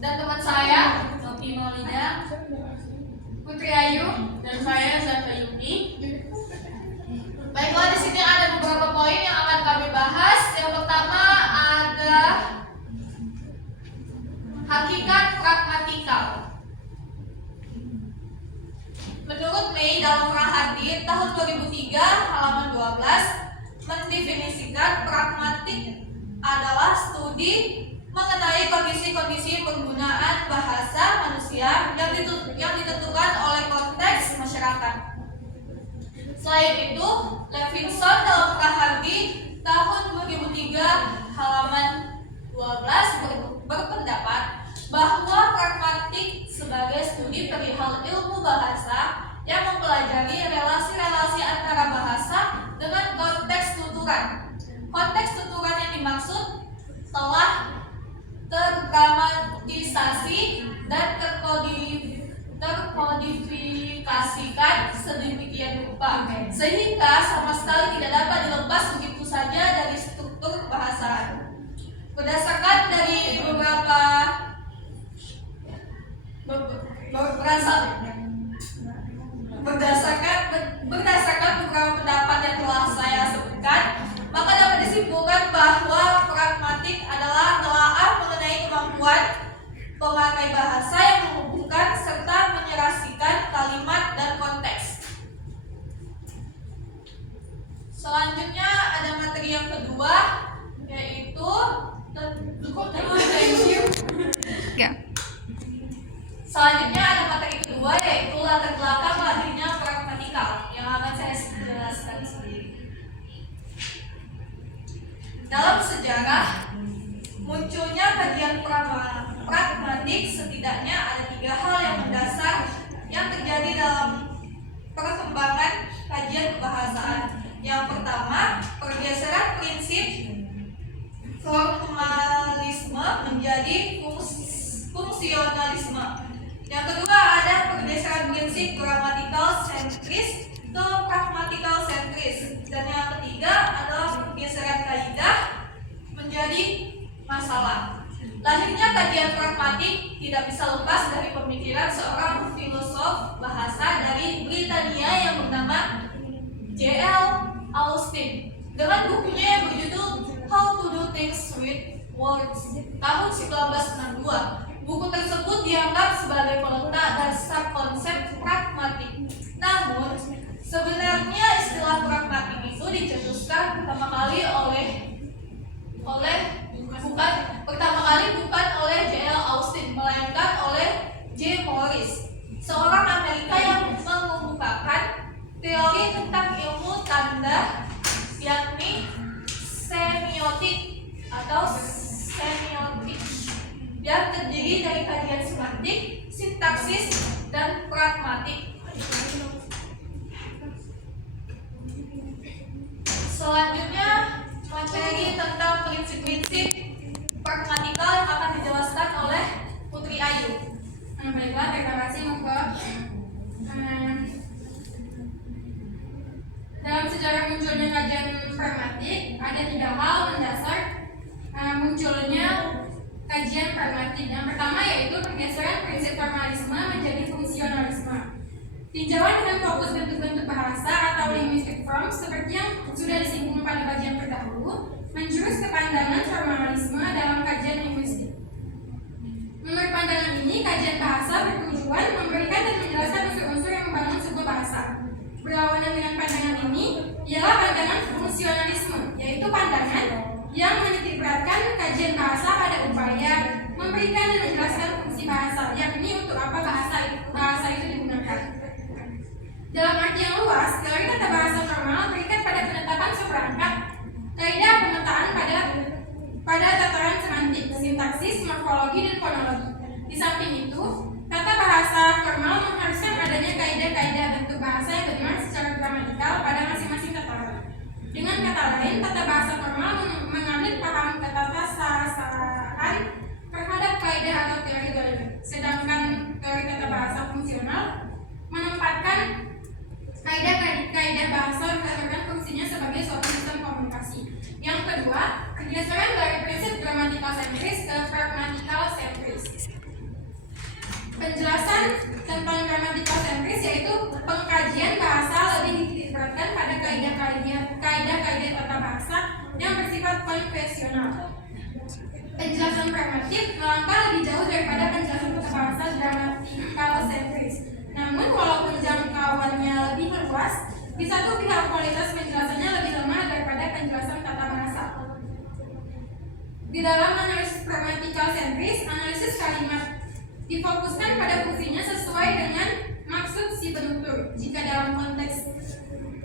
dan teman saya Novi Maulida, Putri Ayu, dan saya Zata Yuni. Baiklah, di sini ada beberapa poin yang akan kami bahas. Yang pertama ada hakikat pragmatikal. Menurut May dalam Prahadi tahun 2003 halaman 12 mendefinisikan pragmatik adalah studi mengenai kondisi-kondisi penggunaan bahasa manusia yang ditentukan oleh konteks masyarakat. Selain itu, Levinson dalam Prahadi tahun 2003 halaman 12 berpendapat bahwa pragmatik sebagai studi perihal ilmu bahasa yang mempelajari relasi-relasi antara bahasa dengan konteks tuturan. Konteks tuturan yang dimaksud telah terdramatisasi dan terkodifikasikan sedemikian rupa sehingga sama sekali tidak dapat dilepas begitu saja dari struktur bahasa. Berdasarkan beberapa pendapat yang telah saya sebutkan, maka dapat disimpulkan bahwa pragmatik adalah telaah mengenai kemampuan pemakai bahasa yang menghubungkan serta menyerasikan kalimat dan konteks. Selanjutnya ada materi yang kedua, yaitu Selanjutnya ada materi kedua, yaitu latar belakang lahirnya pragmatikal yang akan saya jelaskan sendiri. Dalam sejarah munculnya kajian pragmatik setidaknya ada 3 hal yang mendasar yang terjadi dalam perkembangan kajian kebahasaan. Yang pertama, pergeseran prinsip formalisme menjadi fungsionalisme. Yang kedua ada pergeseran prinsip grammatical sentris ke pragmatical sentris. Dan yang ketiga adalah pergeseran kaidah menjadi masalah. Lahirnya kajian pragmatik tidak bisa lepas dari pemikiran seorang filosof bahasa dari Britania yang bernama J.L. Austin dengan bukunya yang berjudul How to Do Things with Words tahun 1962. Buku tersebut dianggap sebagai peletak dasar konsep pragmatik. Namun, sebenarnya istilah pragmatik itu dicetuskan pertama kali bukan oleh J.L. Austin, melainkan oleh J. Morris, seorang Amerika yang mengemukakan teori tentang ilmu tanda, yakni semiotik atau semiotik, yang terdiri dari kajian semantik, sintaksis, dan pragmatik. Selanjutnya materi tentang prinsip-prinsip pragmatikal yang akan dijelaskan oleh Putri Ayu. Baiklah, terima kasih Mbak. Dalam sejarah munculnya kajian pragmatik ada 3 hal mendasar munculnya kajian pragmatik. Yang pertama yaitu pergeseran prinsip formalisme menjadi fungsionalisme. Tinjauan dengan fokus bentuk-bentuk bahasa atau linguistic forms seperti yang sudah disinggung pada kajian terdahulu menjurus ke pandangan formalisme dalam kajian linguistik. Menurut pandangan ini, kajian bahasa bertujuan memberikan dan menjelaskan unsur-unsur yang membangun sebuah bahasa. Berlawanan dengan pandangan ini ialah pandangan fungsionalisme, yaitu pandangan yang menitikberatkan kajian bahasa pada upaya memberikan dan menjelaskan fungsi bahasa, yakni untuk apa bahasa itu digunakan. Dalam arti yang luas, teori tata bahasa formal terikat pada penetapan seperangkat kaidah pemetaan pada tataran semantik, sintaksis, morfologi, dan fonologi. Di samping itu, tata bahasa formal mengharuskan adanya kaidah-kaidah bentuk bahasa yang beriman secara gramatikal pada masing-masing tataran. Dengan kata lain, tata bahasa formal mengambil paham ketatasaraan terhadap kaidah atau teori, sedangkan teori tata bahasa fungsional menempatkan kaidah bahasa berdasarkan fungsinya sebagai suatu sistem komunikasi. Yang kedua, pergeseran dari prinsip grammatical sentris ke pragmatical sentris. Penjelasan tentang grammatical sentris yaitu pengkajian bahasa lebih dititikberatkan pada kaidah-kaidah tata bahasa yang bersifat konvensional. Penjelasan pragmatik melangkah lebih jauh daripada penjelasan tata bahasa grammatical sentris. Namun walaupun jangkauannya lebih luas, di satu pihak kualitas penjelasannya lebih lemah daripada penjelasan tata bahasa. Di dalam analisis grammatical sentris, analisis kalimat difokuskan pada fungsinya sesuai dengan maksud si penutur. Jika dalam konteks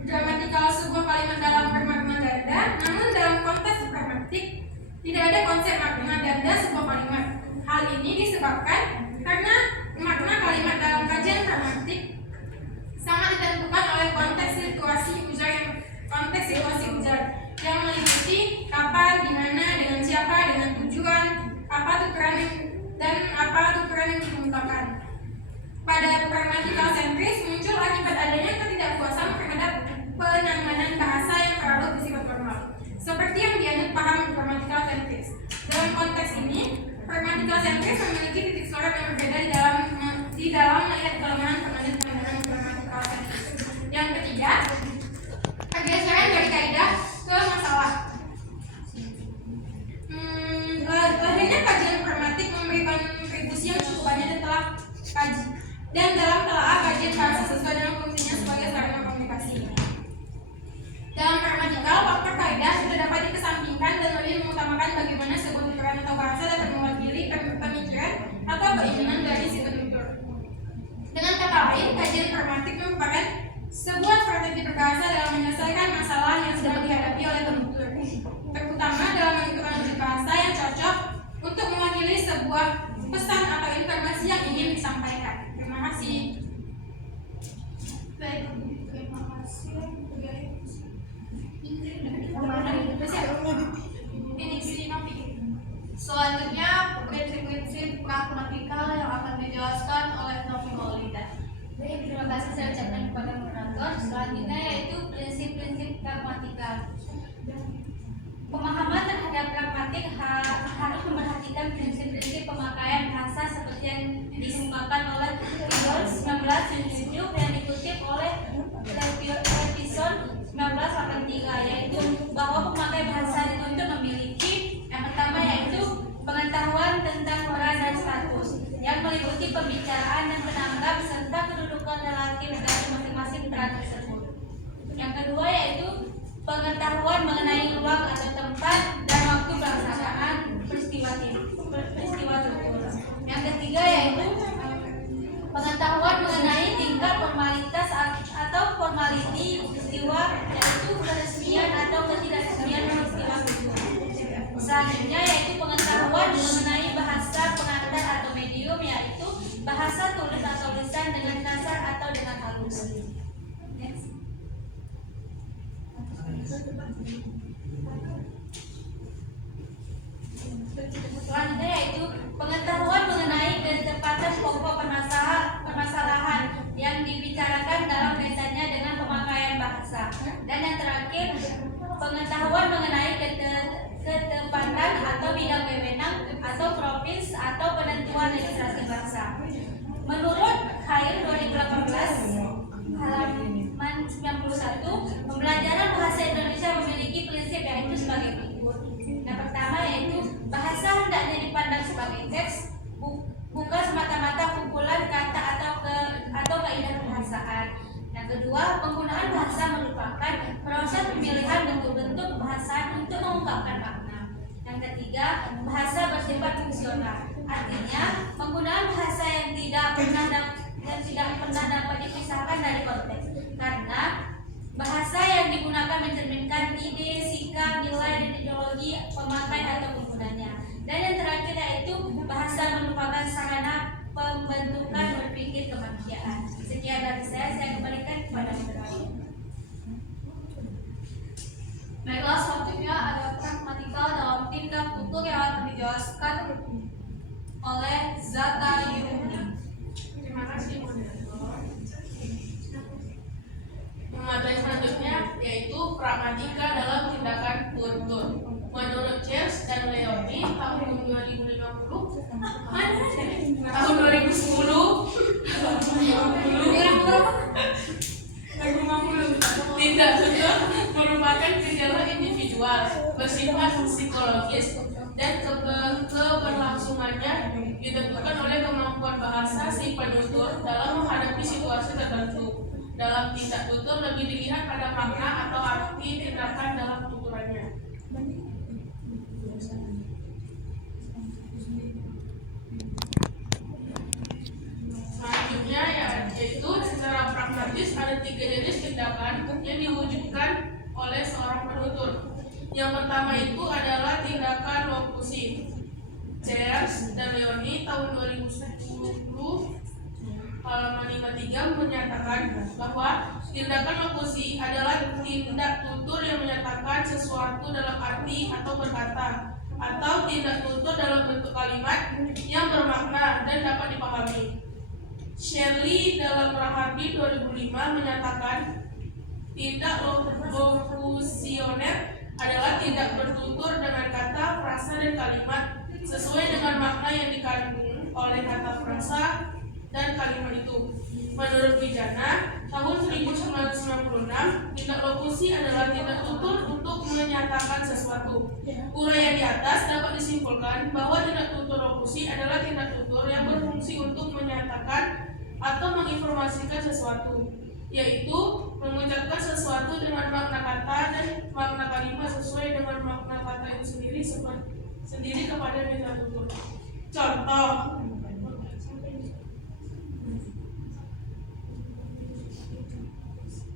gramatikal sebuah kalimat dalam bermakna ganda, namun dalam konteks pragmatik tidak ada konsep makna ganda sebuah kalimat. Hal ini disebabkan karena makna kalimat dalam kajian pragmatik sangat ditentukan oleh konteks situasi ujar yang meliputi kapan, di mana, dengan siapa, dengan tujuan, apa tuturan yang dikemukakan. Pada grammatical sentris muncul akibat adanya ketidakpuasan terhadap penanganan bahasa yang terlalu bersifat formal, seperti yang dianut paham grammatical sentris. Dalam konteks ini, grammatical sentris memiliki titik sorot yang berbeda di dalam melihat kelemahan penganut grammatical sentris. Yang ketiga, pergeseran dari kaidah ke masalah. Lahirnya kajian pragmatik memberi kontribusi yang cukup banyak dan dalam telaah kajian bahasa sesuai dengan fungsinya sebagai sarana komunikasi. Dalam pragmatikal, faktor kaidah sudah dapat dikesampingkan dan lebih mengutamakan bagaimana sebuah tuturan atau bahasa dapat mewakili pemikiran atau keinginan dari si penutur. Dengan kata lain, kajian pragmatik merupakan sebuah strategi berbahasa dalam menyelesaikan masalah yang sedang dihadapi oleh penutur, terutama dalam menentukan wujud bahasa yang cocok untuk mewakili sebuah pesan atau informasi yang ingin disampaikan. Terima kasih. Baik, terima kasih. Selanjutnya, prinsip-prinsip pragmatikal yang akan dijelaskan oleh Novi Maulida. Baik, terima kasih saya ucapkan kepada moderator. Selanjutnya yaitu prinsip-prinsip pragmatikal. Pemahaman terhadap pragmatik harus memperhatikan prinsip-prinsip pemakaian bahasa seperti yang dikemukakan oleh Igor 1977 yang dikutip oleh Levison 1983, yaitu bahwa pemakai bahasa dituntut memiliki yang pertama yaitu pengetahuan tentang peran dan status yang meliputi pembicaraan dan penanggap serta kedudukan relatif dari masing-masing peran tersebut. Yang kedua yaitu pengetahuan mengenai ruang atau tempat dan waktu pelaksanaan peristiwa tertentu. Yang ketiga yaitu pengetahuan mengenai tingkat formalitas atau formality peristiwa, yaitu keresmian atau ketidakresmian peristiwa itu. Selanjutnya yaitu pengetahuan mengenai bahasa pengantar atau medium, yaitu bahasa tulis atau lisan dengan kasar atau dengan halus. Next. Selanjutnya yaitu pengetahuan mengenai ketepatan pokok permasalahan yang dibicarakan dalam kaitannya dengan pemakaian bahasa. Dan yang terakhir, pengetahuan mengenai ketepatan atau bidang wewenang atau propins atau penentuan legislasi bahasa. Menurut Khair 2018 halaman 91, pembelajaran bahasa Indonesia memiliki prinsip yaitu sebagai berikut. Yang pertama yaitu bahasa hendaknya dipandang sebagai teks, bukan semata-mata kumpulan kata atau kaidah bahasaan. Yang kedua, penggunaan bahasa merupakan proses pemilihan bentuk-bentuk bahasa untuk mengungkapkan makna. Yang ketiga, bahasa bersifat fungsional. Artinya, penggunaan bahasa yang tidak pernah dapat dipisahkan dari konteks. Karena bahasa yang digunakan mencerminkan ide, sikap, nilai, dan ideologi pemakai atau penggunanya. Dan yang terakhir yaitu bahasa merupakan sarana pembentukan berpikir kemanusiaan. Sekian dari saya kembalikan kepada moderator. Baiklah, selanjutnya ada pragmatikal dalam tindak tutur yang akan dijelaskan oleh Zata Yuni. Terima kasih moderator. Materi selanjutnya yaitu pragmatika dalam tindakan tutur. Menurut James dan Leoni tahun 2010 bersifat psikologis dan keberlangsungannya ditentukan oleh kemampuan bahasa si penutur dalam menghadapi situasi tertentu. Dalam tindak tutur lebih dilihat pada makna atau arti tindakan dalam tuturannya. Selanjutnya yaitu secara pragmatis ada 3 jenis tindakan yang diwujudkan oleh seorang penutur. Yang pertama itu adalah tindakan lokusi. Cheers dan Leoni tahun 2010 halaman 53 menyatakan bahwa tindakan lokusi adalah tindak tutur yang menyatakan sesuatu dalam arti atau berkata, atau tindak tutur dalam bentuk kalimat yang bermakna dan dapat dipahami. Shirley dalam Rahardi 2005 menyatakan tindak lokusioner adalah tindak bertutur dengan kata, frasa, dan kalimat sesuai dengan makna yang dikandung oleh kata, frasa, dan kalimat itu. Menurut Wijana tahun 1996, tindak lokusi adalah tindak tutur untuk menyatakan sesuatu. Uraian di atas dapat disimpulkan bahwa tindak tutur lokusi adalah tindak tutur yang berfungsi untuk menyatakan atau menginformasikan sesuatu, yaitu mengucapkan sesuatu dengan makna kata dan makna kalimat sesuai dengan makna kata itu sendiri kepada tindak tutur.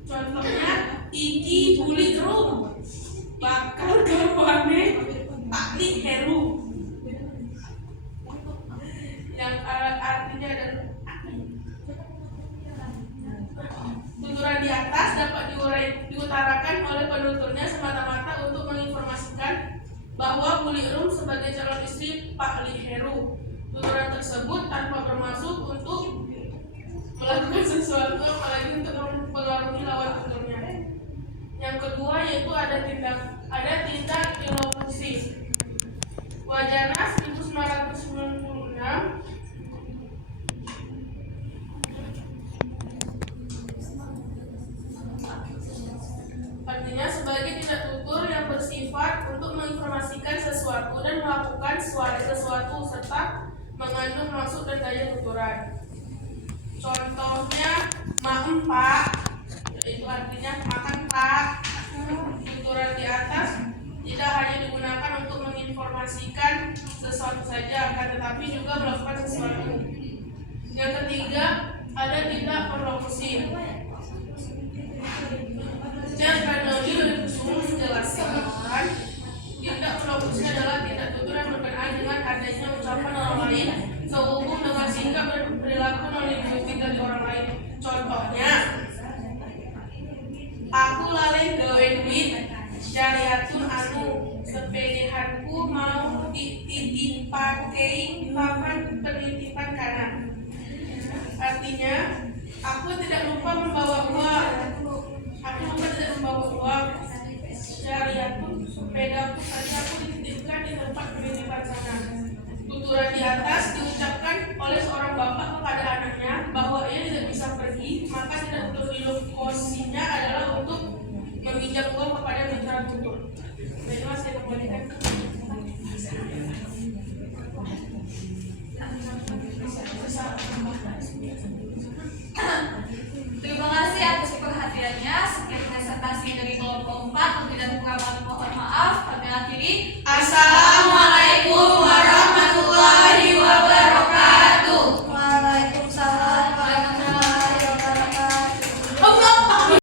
Contohnya, iki buli rum, bakal gawane pakli heru, yang artinya adalah tuturan di atas dapat diutarakan oleh penuturnya semata-mata untuk menginformasikan bahwa Buli Rum sebagai calon istri Pak Li Heru. Tuturan tersebut tanpa bermaksud untuk melakukan sesuatu apalagi untuk mempengaruhi lawan tuturnya. Yang kedua yaitu ada tindak ilokusi. Wajanas 1996 artinya sebagai tindak tutur yang bersifat untuk menginformasikan sesuatu dan melakukan sesuatu serta mengandung maksud dan gaya tuturan. Contohnya pak, itu artinya makan pak. Tuturan di atas tidak hanya digunakan untuk menginformasikan sesuatu saja, akan tetapi juga melakukan sesuatu. Yang ketiga ada tindak perlokusi. Teknologi menjelaskan tindak perlokusi adalah tindak tutur yang berkenaan dengan adanya ucapan orang lain sehubung dengan sikap dan perilaku non-lingkungan dari orang lain. Contohnya, aku lalai gawe duit syariatun anu sepedehanku mau dititipakei papan penitipan kanan. Artinya, aku tidak lupa membawa uang. Syariatun sepedaku tadi aku dititipkan di tempat penitipan sana. Tuturan di atas diucapkan oleh seorang bapak kepada anaknya bahwa ia tidak bisa pergi, maka tidak tutur ilokosinya adalah untuk meminjam uang kepada mitra tutur. Baik, saya kembalikan ke Terima kasih atas perhatiannya. Sekian presentasi dari kelompok 4. Lebih dan kurang mohon maaf. Kami akhiri. Assalamualaikum.